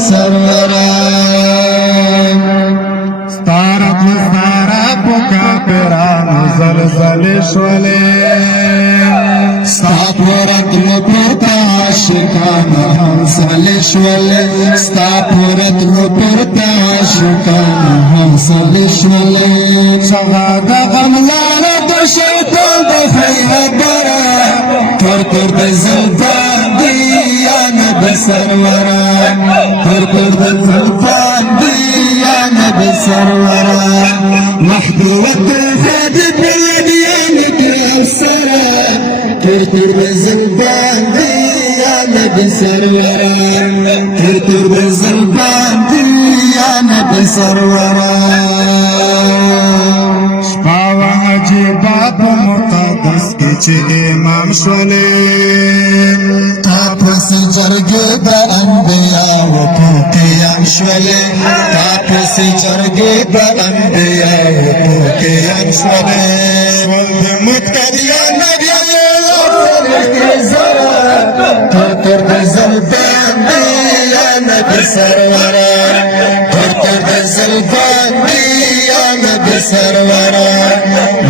بسرورا ستارت ستارا پوکا پیرانو زلزل شولے ستاپورت لپرتا عاشقان حوصل شول ستاپورت لپرتا عاشقان حوصل شول چغا دا غمزار دو شیطان دا خیبرا تر تر دا زلطان دیان بسرورا تر تر دا زلطان دیان بسرورا محدوة الخادم بالديان كأفسرا تر تر دا زلطان دیان بسرورا تر تر دا زلطان دیان بسرورا شپاوه عجیبا پا مقدس کی چه امام شولے تاپس جرگه دا انبیاء و پوکیان شوله تاپس جرگه دا انبیاء و پوکیان شوله شول ده متقدیان نبیان تر دا زلبان دیان بسرورا تر دا زلبان دیان بسرورا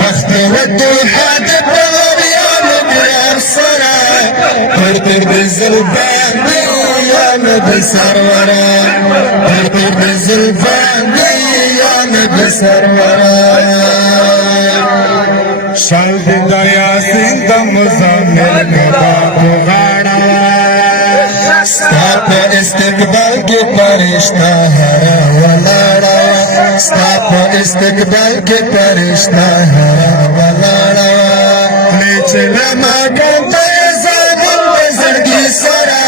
وقت ودو حادب بغریان بیارسرا تر بزلبان دیان بسرورا تر بزلبان دیان بسرورا شل ده یاسین ده مزامل گدا بغاڑا ستا پا استقبال کی پرشتہ ہرا ولاڑا ستا پا استقبال کی پرشتہ ہرا ولاڑا نیچے لما گنتا زادن بزرگی سرا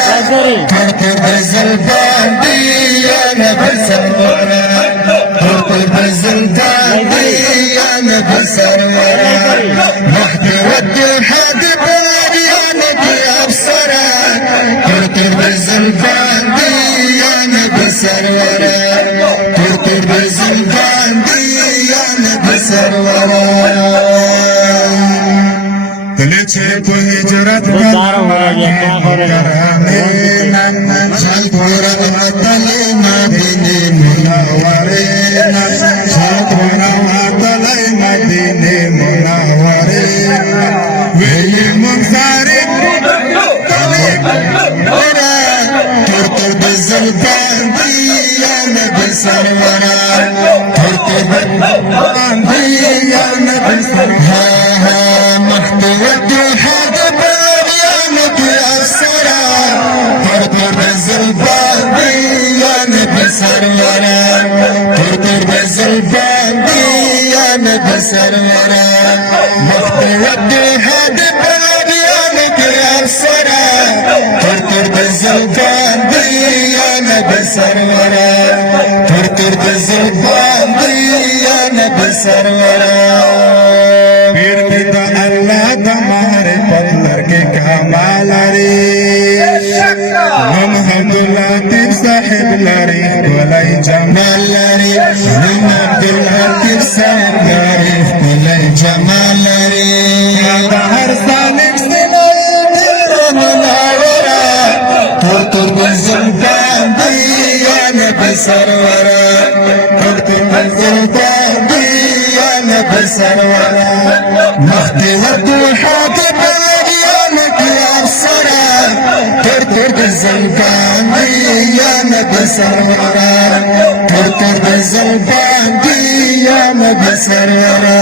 کرکر بزلبان دیان بسرورا کرکر بزلبان دیان بسرورا محدی ودی حادی بادیان کی افسرا کرکر بزلبان دیان بسرورا کرکر بزلبان دیان بسرورا دلی چه پو هجرت کرامینن شال پورا وطلی مدینی منورین شل پورا وطلی مدینی منورین ویلی ممزاری تر بزلبان دیان بسرورا تر بزلبان دیان بسرورا محتوت حادب دیان بیاسرا تر بزلبان دیان بسرورا تر بزلبان دیان بسرورا محتوت حادب دیان بیاسرا تر بزلبان دیان بسرورا تر بزلبان دیان بسرورا پیر کی دا اللہ دا معرفت لرکے کمال لري محمد لطیف صاحب لري ولای جمال لري محمد لطیف صاحب لري ولای جمال لري دا هر ظالم منورا تر بزلبان دیان بسرورا تر بزلبان دیان بسرورا مخدی ودو حاکم دیان بیارسرا تر بزلبان دیان بسرورا تر بزلبان دیان بسرورا